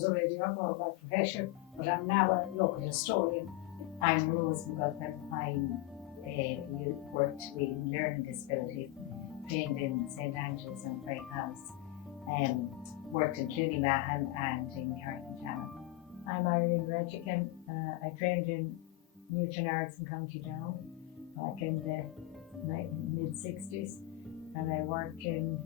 was a radiographer by profession, but I'm now a local historian. I'm Rose McGuffin. I worked with learning disabilities, trained in St Angela's and Craig House, worked in Cluny Mahon and in Carrick-on-Shannon. I'm Irene Regican. I trained in Newton Arts in County Down back in the mid-60s, and I worked in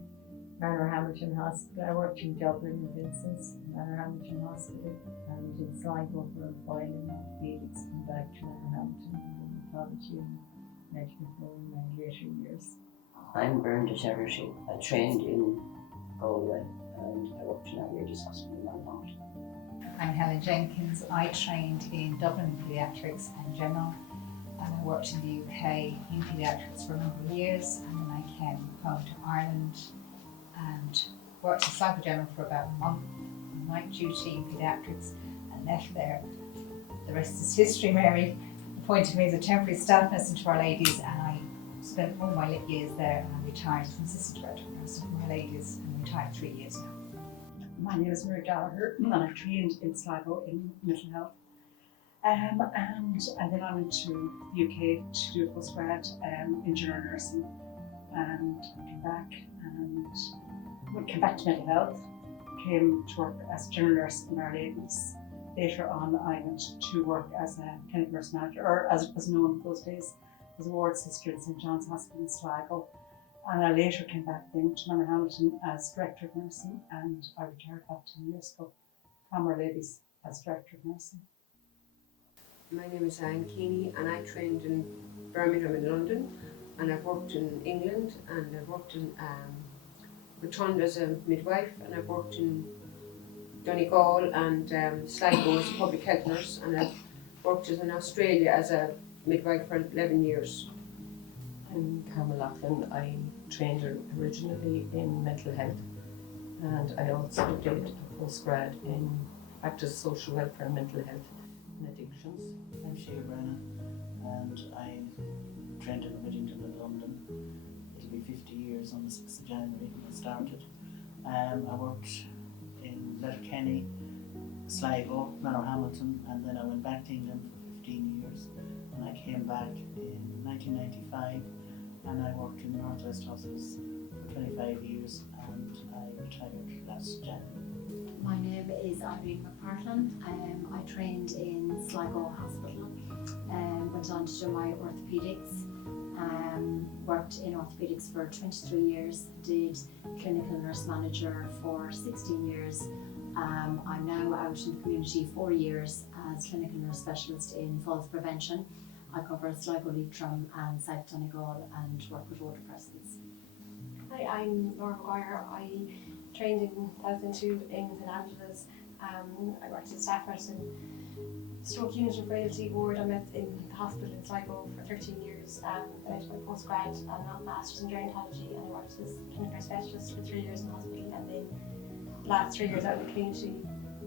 Manor Hamilton Hospital. I worked in Dublin and Vincent's, Manor Hamilton Hospital, and in Sligo for a while in orthopedics, and back to Manor Hamilton in pathology and medical for my later years. I'm Brenda Charity. I trained in Galway and I worked in Our Lady's Hospital in Malmont. I'm Helen Jenkins. I trained in Dublin in paediatrics and general, and I worked in the UK in paediatrics for a number of years, and then I came home to Ireland and worked in Sligo General for about a month on night duty in paediatrics and left there. The rest is history. Mary appointed me as a temporary staff nurse into Our Ladies, and I spent all my years there, and I retired from assistant director of nursing from Our Ladies and retired 3 years now. My name is Mary Gallagher, and I trained in Sligo in mental health. And then I went to the UK to do a postgrad in general nursing, and came back to mental health, came to work as a general nurse in Our Ladies. Later on, I went to work as a clinical nurse manager, or as it was known in those days, as a ward sister in St John's Hospital in Sligo. And I later came back then to Manor Hamilton as director of nursing, and I retired about 10 years ago from Our Ladies as director of nursing. My name is Anne Keeney, and I trained in Birmingham in London, and I've worked in England, and I've worked in Rotunda as a midwife, and I've worked in Donegal and Sligo as a public health nurse, and I've worked in Australia as a midwife for 11 years. I'm Carmel Laughlin. I trained originally in mental health, and I also did a postgrad in practice social welfare and mental health and addictions. I'm Scéal Brennan, and I trained in Whittington in London. It'll be 50 years on the 6th of January when I started. I worked in Letterkenny, Sligo, Manor Hamilton, and then I went back to England for 15 years. And I came back in 1995, and I worked in North West Hospice for 25 years, and I retired last January. My name is Irene McPartland. I trained in Sligo Hospital, went on to do my orthopaedics, worked in orthopaedics for 23 years, did clinical nurse manager for 16 years. I'm now out in the community 4 years as clinical nurse specialist in falls prevention. I cover Sligo, Leitrim and South Donegal and work with older persons. Hi, I'm Laura McGuire. I trained in 2002 in St Angela's. I worked as a staff nurse in stroke unit of frailty ward. I'm in the hospital in Sligo for 13 years. I did my postgrad and a master's in gerontology, and I worked as clinical specialist for 3 years in the hospital, and then the last 3 years out in the community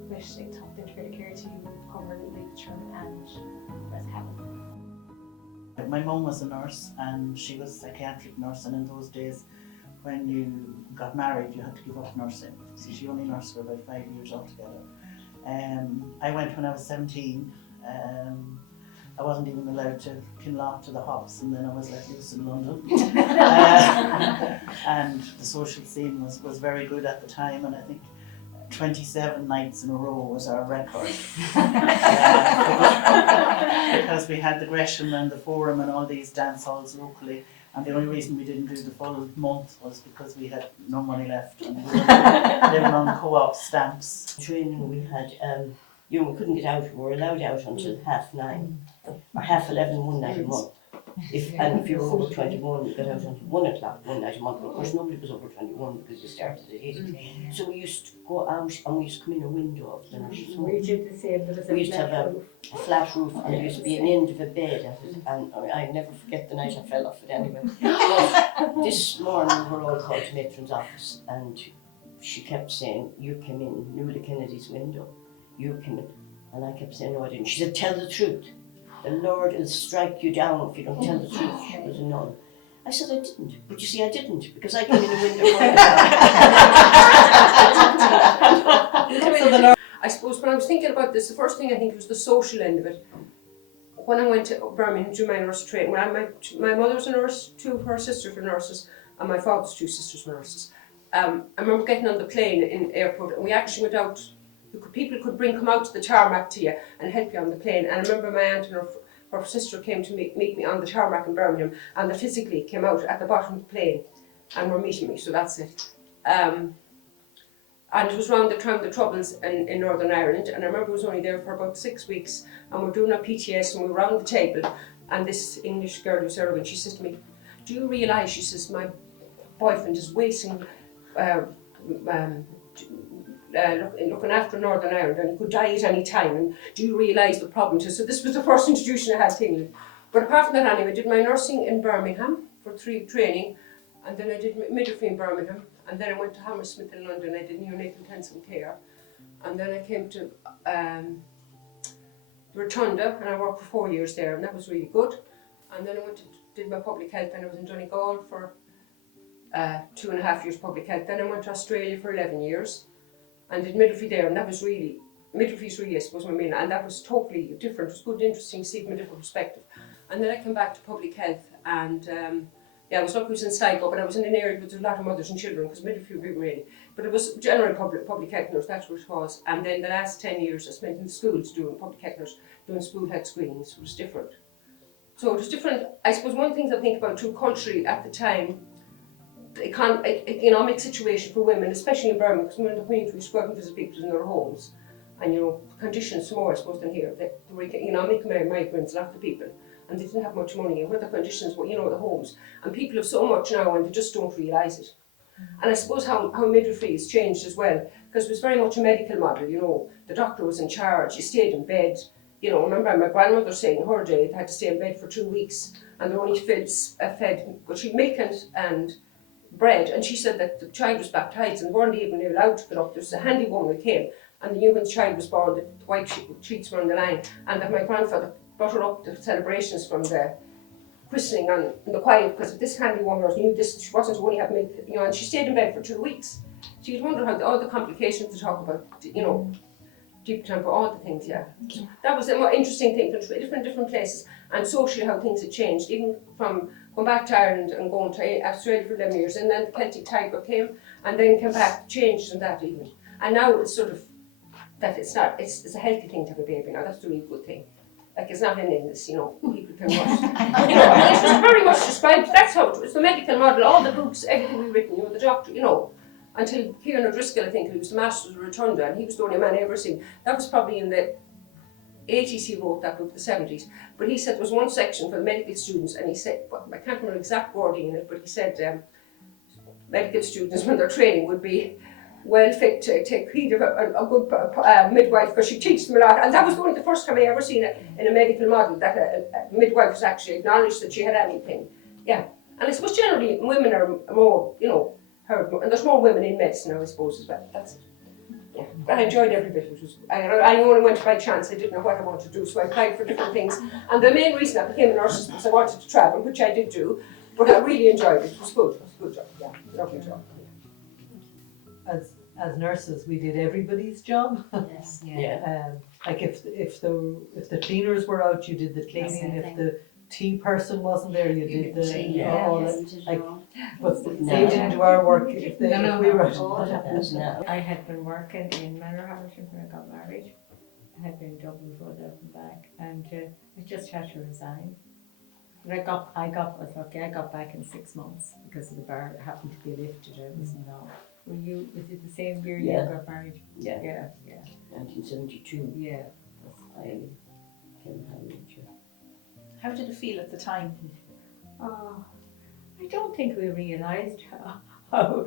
with a top integrated care team covering Leitrim and West Cavan. My mum was a nurse, and she was a psychiatric nurse, and in those days when you got married you had to give up nursing, so she only nursed for about 5 years altogether. I went when I was 17. I wasn't even allowed to Kinloch to the hops, and then I was let loose in London. And the social scene was very good at the time, and I think 27 nights in a row was our record. Because we had the Gresham and the Forum and all these dance halls locally, and the only reason we didn't do the full month was because we had no money left and we were living on co-op stamps. Training we had, we couldn't get out, we were allowed out until 9:30 or 11:30 one night a month. If you were over 21, you got out until 1 o'clock one night a month. But of course, nobody was over 21 because you started at 8. So we used to go out and we used to come in a window of the nurse's home. We did the same. There was We used to have a flat roof, and there used to be an end of a bed at it. And I never forget the night I fell off it anyway. But this morning we were all called to Matron's office, and she kept saying, "You came in, Nuala Kennedy's window. You came in." And I kept saying, "No, I didn't." She said, "Tell the truth. The Lord will strike you down if you don't tell the truth." She was a nun. I said I didn't, but you see I didn't, because I came in a window for the So the Lord, I suppose thinking about this, the first thing I think was the social end of it. When I went to Birmingham to do my nurse training, my mother was a nurse, two of her sisters were nurses, and my father's two sisters were nurses. I remember getting on the plane in the airport, and we actually went out. People could come out to the tarmac to you and help you on the plane. And I remember my aunt and her sister came to meet me on the tarmac in Birmingham, and they physically came out at the bottom of the plane and were meeting me. So that's it. And it was around the time of the Troubles in Northern Ireland, and I remember I was only there for about 6 weeks, and we were doing a PTS, and we were around the table, and this English girl who's Irving, she says to me, "Do you realise," she says, "my boyfriend is wasting looking after Northern Ireland, and he could die at any time, and do you realise the problem?" So this was the first introduction I had to England. But apart from that, anyway, I did my nursing in Birmingham for 3 training, and then I did midwifery in Birmingham, and then I went to Hammersmith in London. I did neonatal intensive care, and then I came to Rotunda, and I worked for 4 years there, and that was really good. And then I did my public health, and I was in Donegal for 2.5 years public health. Then I went to Australia for 11 years and did midwifery there, and that was really, midwifery's really, I suppose, my main, and that was totally different. It was good and interesting to see from a different perspective. And then I came back to public health, and I was lucky I was in Sligo, but I was in an area with a lot of mothers and children, because midwifery really, but it was generally public health nurse, that's what it was. And then the last 10 years I spent in the schools doing public health nurse, doing school health screenings. It was different. So it was different. I suppose one of the things I think about too, culturally at the time, the economic situation for women, especially in Birmingham, because we were in the community, we used to go out and visit people in their homes, and conditions more, I suppose, than here. There were economic migrants, a lot of people, and they didn't have much money, and what the conditions were, the homes. And people have so much now, and they just don't realise it. And I suppose how midwifery has changed as well, because it was very much a medical model, the doctor was in charge, you stayed in bed. I remember my grandmother saying in her day they had to stay in bed for 2 weeks, and they only fed milk and bread, and she said that the child was baptised and weren't even allowed to get up. There was a handy woman who came, and they knew when the child was born, the white sheets were on the line, and that my grandfather brought her up the celebrations from the christening and the quiet, because this handy woman knew this, she wasn't only have milk, and she stayed in bed for 2 weeks. So you'd wonder how all the complications to talk about, deep temper, all the things, yeah. That was a more interesting thing, different places, and socially how things had changed, even from going back to Ireland and going to Australia for 11 years, and then the Celtic Tiger came, and then came back, changed in that even. And now it's sort of, that it's a healthy thing to have a baby now, that's a really good thing. Like it's not an illness, people can rush. It was very much described, that's how it was, the medical model, all the books, everything we've written, the doctor, until Kieran O'Driscoll, I think, who was the Master of the Rotunda, and he was the only man I ever seen. That was probably in the 80s he wrote that book, the 70s. But he said there was one section for the medical students, and he said, I can't remember the exact wording in it, but he said medical students, when they're training, would be well fit to take heed of a good midwife, because she teaches them a lot. And that was one of the first time I ever seen it in a medical model, that a midwife was actually acknowledged that she had anything. Yeah. And I suppose generally women are more, heard more, and there's more women in medicine now, I suppose, as well. That's it. Yeah. But I enjoyed every bit of it. I only went by chance. I didn't know what I wanted to do, so I applied for different things. And the main reason I became a nurse is because I wanted to travel, which I did do, but I really enjoyed it. It was good. It was a good job. Yeah, lovely job. As nurses, we did everybody's job. Yes. Yeah. Like if the cleaners were out, you did the cleaning. If the tea person wasn't there, you did the but they didn't do our work if we were. I had been working in Manor Hamilton when I got married. I had been in Dublin before that and back, and I just had to resign. But I was lucky. I got back in 6 months because the bar happened to be lifted. I wasn't now. Was it the same year you got married? Yeah. Yeah. 1972. Yeah. I came married. How did it feel at the time? I don't think we realised how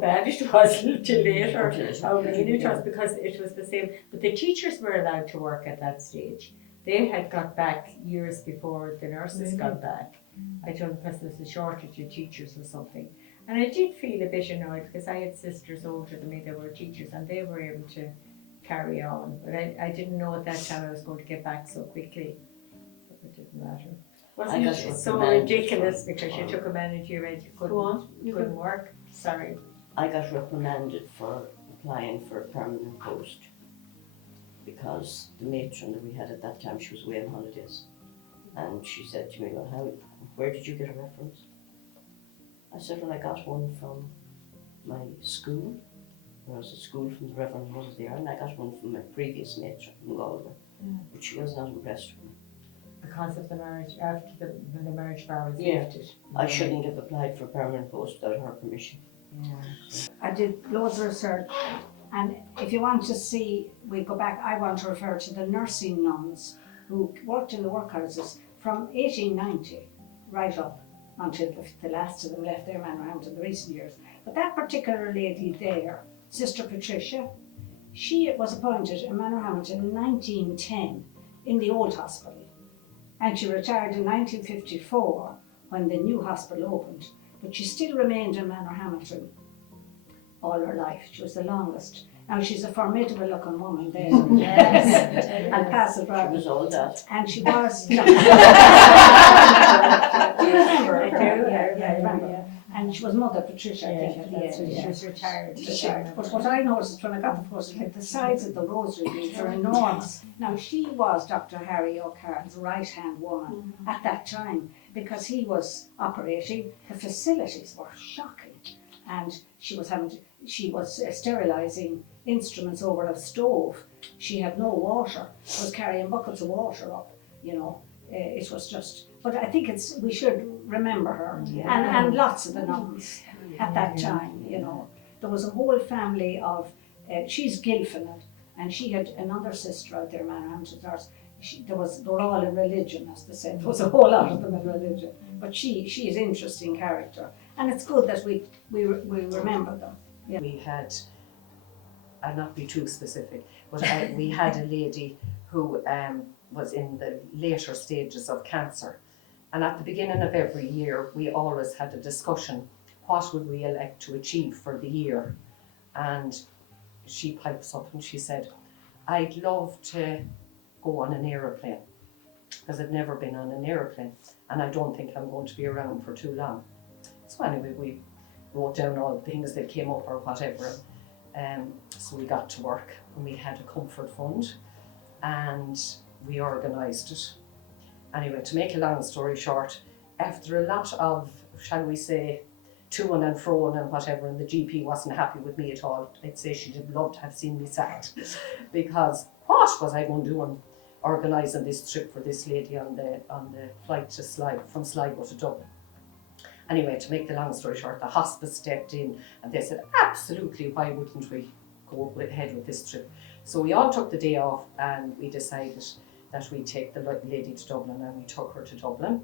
bad it was until later, how mean it was, because it was the same. But the teachers were allowed to work at that stage. They had got back years before the nurses got back. I don't know, because there was a shortage of teachers or something. And I did feel a bit annoyed because I had sisters older than me that were teachers, and they were able to carry on. But I didn't know at that time I was going to get back so quickly. So it didn't matter. Wasn't it so ridiculous because you took a manager and you couldn't work? Sorry. I got reprimanded for applying for a permanent post. because the matron that we had at that time, she was away on holidays. And she said to me, well, where did you get a reference? I said, well, I got one from my school. When I was at school from the Reverend Mother there, and I got one from my previous matron from Galway. But she was not impressed with me. Because of the marriage, after when the marriage bar was Yeah. lifted. I shouldn't have applied for a permanent post without her permission. I did loads of research, and if you want to see, we go back, I want to refer to the nursing nuns who worked in the workhouses from 1890 right up until the last of them left their Manorhamilton in the recent years. But that particular lady there, Sister Patricia, she was appointed in Manorhamilton in 1910 in the old hospital. And she retired in 1954 when the new hospital opened. But she still remained in Manorhamilton all her life. She was the longest. Now she's a formidable looking woman there. Yes. And passive She rather. was all that. And she was. Do you remember? I do, Yeah, I remember. Yeah. And she was Mother Patricia, I think, at the end. She was retired. But what I noticed when I got the post is like the size of the rosary beads are enormous. Now she was Dr. Harry O'Carroll's right-hand woman at that time because he was operating. The facilities were shocking, and she was sterilising instruments over a stove. She had no water. Was carrying buckets of water up. You know, it was just. But I think we should remember her and lots of the nuns at that time. You know, there was a whole family of. She's Gilfinad, and she had another sister out there, Manorhamilton. They were all in religion, as they said. There was a whole lot of them in religion. But she is an interesting character, and it's good that we remember them. Yeah. We had, I'll not be too specific, but we had a lady who was in the later stages of cancer. And at the beginning of every year, we always had a discussion, what would we elect to achieve for the year? And she pipes up and she said, I'd love to go on an aeroplane, because I've never been on an aeroplane, and I don't think I'm going to be around for too long. So anyway, we wrote down all the things that came up or whatever. So we got to work, and we had a comfort fund, and we organised it. Anyway, to make a long story short, after a lot of, shall we say, to-ing and fro-ing and whatever, and the GP wasn't happy with me at all, I'd say she'd love to have seen me sacked, because what was I going to do on organising this trip for this lady on the flight to from Sligo to Dublin? Anyway, to make the long story short, the hospice stepped in and they said, absolutely, why wouldn't we go ahead with this trip? So we all took the day off and we decided that we'd take the lady to Dublin, and we took her to Dublin.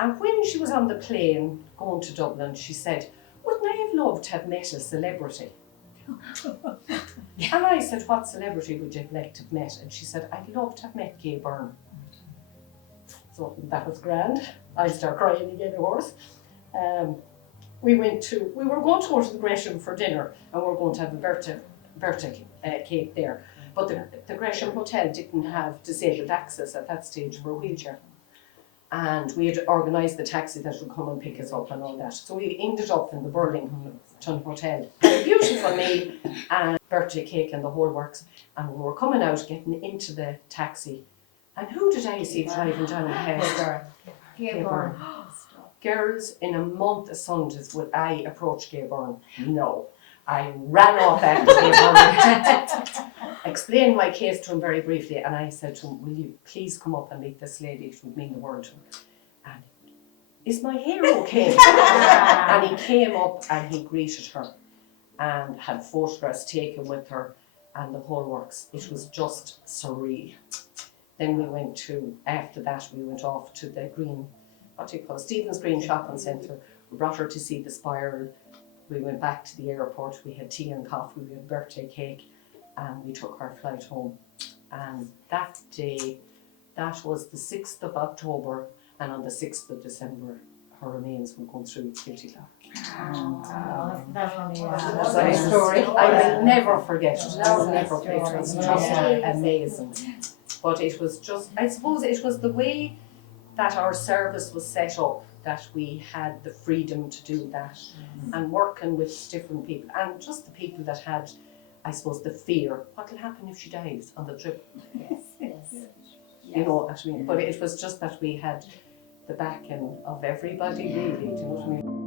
And when she was on the plane going to Dublin, she said, wouldn't I have loved to have met a celebrity? And I said, what celebrity would you have liked to have met? And she said, I'd love to have met Gay Byrne. So that was grand. I started crying again, of course. We were going to go to the Gresham for dinner, and we were going to have a birthday cake there. But the Gresham Hotel didn't have disabled access at that stage for a wheelchair. And we had organised the taxi that would come and pick us up and all that. So we ended up in the Burlington Hotel. A beautiful meal and birthday cake and the whole works. And we were coming out, getting into the taxi. And who did I see driving down the hill? Gay Byrne. Girls, in a month of Sundays, would I approach Gay Byrne? No. I ran off after Gay Byrne, explained my case to him very briefly, and I said to him, will you please come up and meet this lady? It would mean the world to him. And, is my hair okay? And he came up and he greeted her and had photographs taken with her and the whole works. It was just surreal. Then after that we went off to the Stephen's Green Shopping Centre. We brought her to see the Spiral. We went back to the airport, we had tea and coffee, we had birthday cake, and we took our flight home. And that day, that was the 6th of October, and on the 6th of December, her remains were going through Kilty Clough. That's a nice story. I will never forget it. It was just Yeah. amazing. But it was just, I suppose it was the way that our service was set up, that we had the freedom to do that, and working with different people, and just the people that had I suppose, the fear. What will happen if she dies on the trip? Yes, yes. You know what I mean? But it was just that we had the backing of everybody, really. Do you know what I mean?